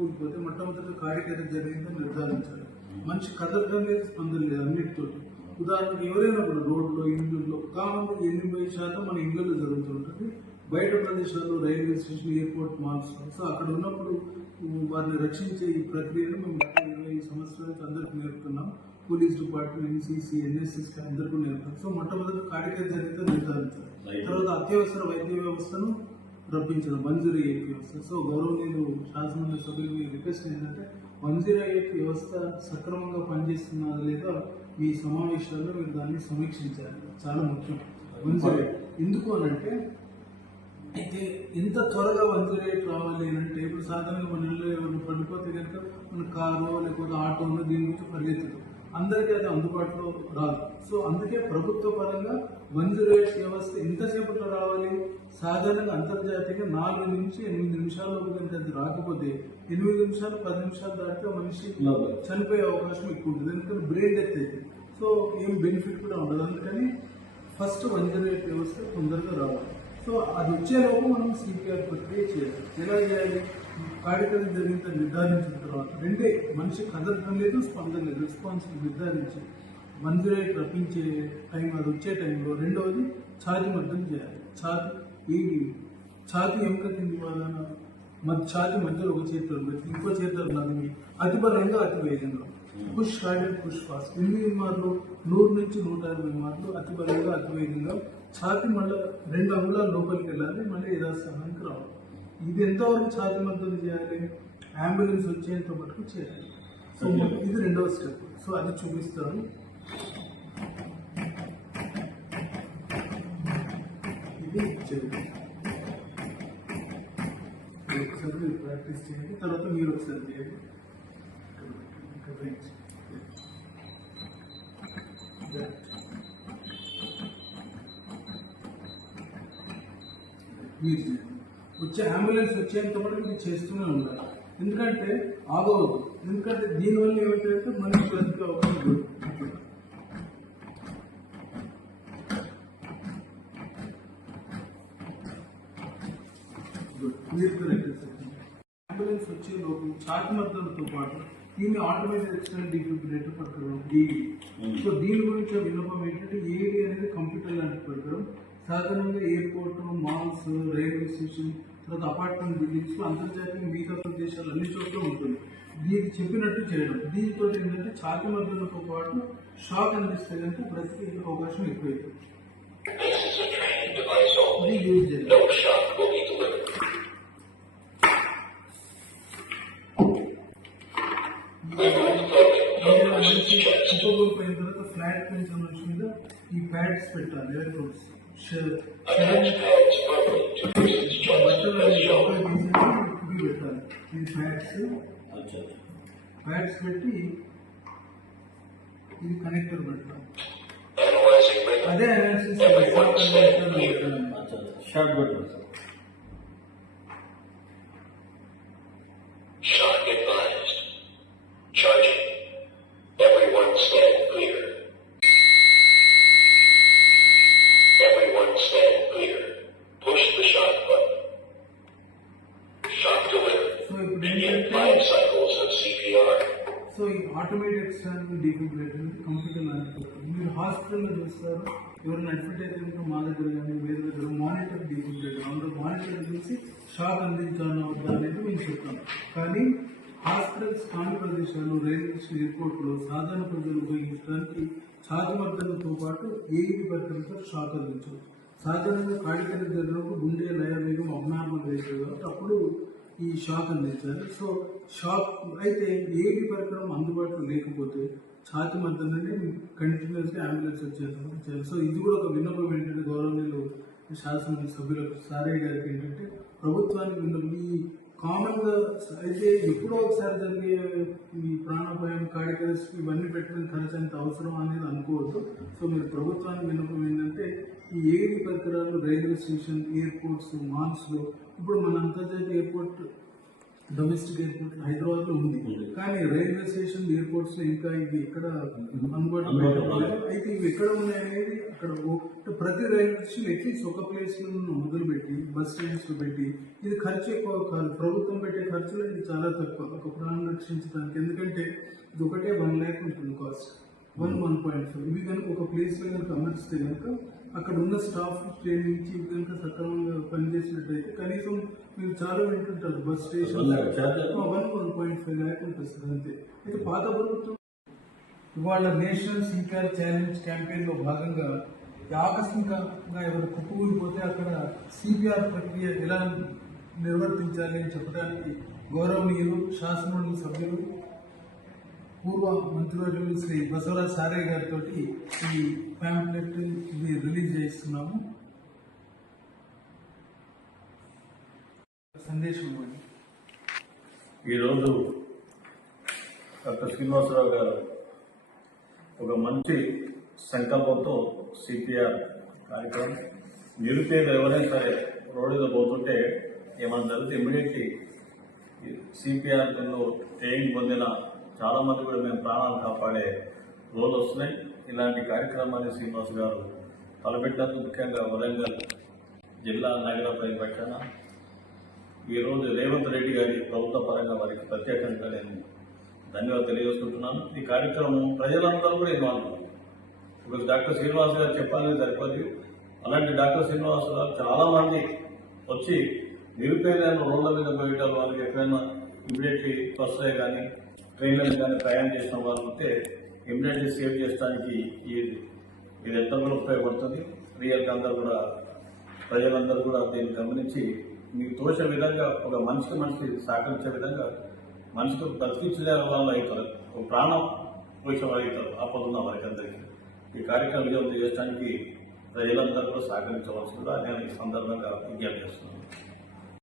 కూలిపోతే మొట్టమొదటి కార్యక్రమం జరిగిందని నిర్ధారించాలి. మనిషి కదలడం లేదు, స్పందన లేదు అన్నిటితో. ఉదాహరణకు ఎవరైనా కూడా రోడ్లో ఇళ్ళల్లో కామన్గా 80% మన ఇళ్ళలో జరుగుతుంటుంది. బయట ప్రదేశాల్లో railway station, airport, malls. So అక్కడ ఉన్నప్పుడు వారిని రక్షించే ఈ ప్రక్రియను మేము 20 సంవత్సరాలకు అందరికీ నేర్పుతున్నాం. పోలీస్ డిపార్ట్మెంట్, ఎన్సీసీ, ఎన్ఎస్ఎస్ అందరికీ నేర్పుతాం. సో మొట్టమొదటి కార్యక్రమం జరిగితే నిర్ధారించాలి. తర్వాత అత్యవసర వైద్య వ్యవస్థను రప్పించడం 108 వ్యవస్థ. సో గౌరవనీయులు శాసనమండలి సభ్యులు మీ రిక్వెస్ట్ ఏంటంటే 108 వ్యవస్థ సక్రమంగా పనిచేస్తున్నదా లేదా ఈ సమావేశాల్లో మీరు దాన్ని సమీక్షించాలి. చాలా ముఖ్యం 108. ఎందుకు అనంటే అయితే ఎంత త్వరగా 108 రావాలి అంటే ఇప్పుడు సాధారణంగా మన ఇళ్ళలో ఎవరు పడిపోతే కనుక మన కారు లేకపోతే ఆటోను దీని గురించి పరిగెత్తుతాం. అందరికీ అది అందుబాటులో రాదు. సో అందుకే ప్రభుత్వ పరంగా 108 వ్యవస్థ ఎంతసేపట్లో రావాలి? సాధారణంగా అంతర్జాతీయంగా 4 నుంచి 8 నిమిషాల్లో కనుక అది రాకపోతే 8 నిమిషాలు 10 నిమిషాలు దాటితే మనిషి చనిపోయే అవకాశం ఎక్కువ ఉంటుంది. ఎందుకంటే బ్రెయిన్ డెత్ అయితే సో ఏం బెనిఫిట్ కూడా ఉండదు. అందుకని ఫస్ట్ 108 వ్యవస్థ తొందరగా రావాలి. సో అది వచ్చేలోపు మనం సిపిఆర్ ప్రక్రియ చేయాలి. ఎలా చేయాలి? కార్యక్రమం జరిగితే నిర్ధారించిన తర్వాత మనిషి కదలటం లేదు, స్పందన లేదు, రెస్పాన్స్ నిర్ధారించి 108 రప్పించే టైం అది వచ్చే టైంలో రెండవది ఛాతీ మద్దతు చేయాలి. ఛాతీ ఎముక కింది ఛాతీ మధ్యలో ఒక చేతితో పెట్టి ఇంకో చేతితో నదిమి అతి బలంగా అతి వేగంగా push hard and push fast 8 మార్లు 100 నుంచి 150 మార్లు అతి బలంగా అతి వేగంగా ఛాతీ మళ్ళీ 2 అంగుళాల లోపలికి వెళ్ళాలి, మళ్ళీ యథాస్థానానికి రావాలి. ఇది ఎంతవరకు ఛాతీ మద్దతు చేయాలి? అంబులెన్స్ వచ్చేంత మటుకు చేయాలి. సో ఇది రెండవ స్టెప్. సో అది చూపిస్తాను. ఇది చేయాలి. ఒకసారి మీరు ప్రాక్టీస్ చేయండి, తర్వాత మీరు ఒకసారి చేయండి. మీరు చేయండి. అంబులెన్స్ వచ్చేంత వరకు మీరు చేస్తూనే ఉండాలి. ఎందుకంటే ఆగవద్దు. ఎందుకంటే దీనివల్ల ఏమిటంటే మనకి బ్రతికే అవకాశం అంబులెన్స్ వచ్చే లోపు ఛాతీ మద్దతుతో పాటు దీన్ని ఆటోమేటెడ్ ఎక్స్టర్నల్ డిఫిబ్రిలేటర్ పరికరం ఏఈడి. సో దీని గురించి విన్నపం ఏంటంటే ఏఈడి అనేది కంప్యూటర్ లాంటి పరికరం. సాధారణంగా ఎయిర్పోర్ట్, మాల్స్, రైల్వే స్టేషన్, తర్వాత అపార్ట్మెంట్ బిల్డింగ్స్ లో అంతర్జాతీయ మిగతా ప్రదేశాలు అన్ని చోట్ల ఉంటుంది. దీనికి చెప్పినట్టు చేయడం. దీంతో ఏంటంటే ఛాతీ మద్దతుతో పాటు షాక్ అందిస్తే కనుక బ్రతికే అవకాశం ఎక్కువైతుంది. ఇది యూజ్ చేయాలి. కుప్పకూలిపోయిన తర్వాత ఫ్లాట్ పెంచిన మనిషి మీద ఈ ప్యాడ్స్ పెట్టాలి. ఎయిర్పోర్ట్స్ పెట్టాలి. ఇది ప్యాడ్స్ పెట్టి ఇది కనెక్టర్ పెట్టాలి. అదే అనాలిసిస్ షార్ట్ పెట్టాలి. Shock advised. Charging. Everyone stand clear. Everyone stand clear. Push the shock button. Shock delivered. Begin 5 cycles of CPR. So ఈ ఆటోమేటెడ్ ఎక్స్టర్నల్ డిఫిబ్రిలేటర్ కంప్యూటర్ లాంటి మీరు హాస్పిటల్లో చూస్తారు. ఎవరైనా అడ్మిట్ అయితే కనుక మా దగ్గర కానీ వేరే దగ్గర మానిటర్ డిఫిబ్రిలేటర్ అందరూ మానిటర్ చేసి షాక్ అందించాలని వద్దా అనేది మేము చెప్తాం. కానీ హాస్పిటల్స్ కాని ప్రదేశాలు, రైల్వే స్టేషన్, ఎయిర్పోర్ట్లో సాధారణ ప్రజలు ఉపయోగించడానికి ఛాతీ మద్దతుతో పాటు ఏఈడి పరికరంతో షాక్ అందించవచ్చు. సాధారణంగా కార్డియాక్ జరిగినప్పుడు గుండె లయ వేగం అబ్నార్మల్ అయితే కాబట్టి అప్పుడు ఈ షాక్ అందించాలి. సో షాక్ అయితే ఏఈడి పరికరం అందుబాటులో లేకపోతే ఛాతీ మద్దతునే కంటిన్యూస్గా అంబులెన్స్ వచ్చేంత చేయాలి. సో ఇది కూడా ఒక విన్నపం ఏంటంటే గౌరవనీయులు శాసన సభ్యులకు సారయ్య గారికి ఏంటంటే ప్రభుత్వానికి విన్నపం ఈ కామన్గా అయితే ఎప్పుడో ఒకసారి జరిగే ఈ ప్రాణాపాయం, కార్డియాక్ ఇవన్నీ పెట్టిన ఖర్చు అంత అవసరం అనేది అనుకోవద్దు. సో మీరు ప్రభుత్వానికి విన్నపం ఏంటంటే ఈ ఏఈడి పరికరాలు రైల్వే స్టేషన్, ఎయిర్పోర్ట్స్, మాల్స్లో ఇప్పుడు మన అంతర్జాతీయ ఎయిర్పోర్ట్ డొమెస్టిక్ ఎయిర్పోర్ట్ హైదరాబాద్ లో ఉంది, కానీ రైల్వే స్టేషన్ ఎయిర్పోర్ట్స్ లో ఇంకా ఇవి ఎక్కడ అందుబాటులో లేదు. అయితే ఇవి ఎక్కడ ఉన్నాయనేది అక్కడ ప్రతి రైల్వే స్టేషన్ అట్లీస్ట్ ఒక ప్లేస్ లో మొదలుపెట్టి బస్ స్టాండ్స్ లో పెట్టి, ఇది ఖర్చు ఎక్కువ కాదు, ప్రభుత్వం పెట్టే ఖర్చులు ఇది చాలా తక్కువ ఒక ప్రాణం రక్షించడానికి. ఎందుకంటే ఇది ఒకటే 1 lakh ఉంటుంది కాస్ట్, 1.5. ఇవి కనుక ఒక ప్లేస్ లో కనుక అమర్చితే కనుక అక్కడ ఉన్న స్టాఫ్ ట్రైనింగ్ ఇచ్చి కనుక సక్రమంగా పనిచేసినట్టయితే కనీసం మీరు చాలా వింటుంటారు బస్ స్టేషన్ 1.5 lakh ఉంటుంది సార్ అంతే. అయితే పాత ప్రభుత్వం ఇవాళ నేషనల్ సీకార్ ఛాలెంజ్ క్యాంపెయిన్ లో భాగంగా ఆకస్మికంగా ఎవరు కుప్పకూలిపోతే అక్కడ సిపిఆర్ ప్రక్రియ ఎలా నిర్వర్తించాలి అని చెప్పడానికి గౌరవనీయులు శాసనమండలి సభ్యులు పూర్వ మంత్రివర్యులు శ్రీ బసవరాజ్ సారే గారితో ఈ ప్యాంప్లెట్ ఇది రిలీజ్ చేస్తున్నాము. సందేశం ఇవ్వండి. ఈరోజు డాక్టర్ శ్రీనివాసరావు గారు ఒక మంచి సంకల్పంతో సిపిఆర్ కార్యక్రమం, నిరుపేదలు ఎవరైనా సరే రోడ్డు మీద పోతుంటే ఏమైనా జరిగితే ఇమ్మీడియట్లీ సిపిఆర్ ట్రైనింగ్ పొందిన చాలా మంది కూడా మేము ప్రాణాలు కాపాడే రోజులు వస్తున్నాయి. ఇలాంటి కార్యక్రమాన్ని శ్రీనివాస్ గారు తలపెట్టినందుకు ముఖ్యంగా వరంగల్ జిల్లా నగర ప్రతిపక్షాన ఈరోజు రేవంత్ రెడ్డి గారి ప్రభుత్వ పరంగా వారికి ప్రత్యేకంగా నేను ధన్యవాదాలు తెలియజేసుకుంటున్నాను. ఈ కార్యక్రమం ప్రజలందరూ కూడా ఇన్వాల్వ్ అయ్యారు. ఇప్పుడు డాక్టర్ శ్రీనివాస్ గారు చెప్పాలని సరిపోదు, అలాంటి డాక్టర్ శ్రీనివాస్ గారు చాలా మంది వచ్చి నిరుపేదలను రోడ్ల మీద పోయటం, వాళ్ళకి ఎక్కడైనా ఇమ్మీడియట్లీ బస్సులే కానీ ట్రైన్లను కానీ ప్రయాణం చేసిన వాళ్ళు ఉంటే ఇమ్మీడియట్లీ సేవ్ చేయడానికి ఇది ఎంత కూడా ఉపయోగపడుతుంది. రియల్గా అందరూ కూడా ప్రజలందరూ కూడా దీన్ని గమనించి మీకు తోచే విధంగా ఒక మనిషికి సహకరించే విధంగా మనిషికి బ్రతికించే వాళ్ళు అవుతారు, ఒక ప్రాణం పోసే వాళ్ళు అవుతారు ఆపదున్న వారికి అందరికీ. ఈ కార్యక్రమం విజయం చేయడానికి ప్రజలందరూ కూడా సహకరించవలసిందిగా నేను ఈ సందర్భంగా విజ్ఞప్తి చేస్తున్నాను.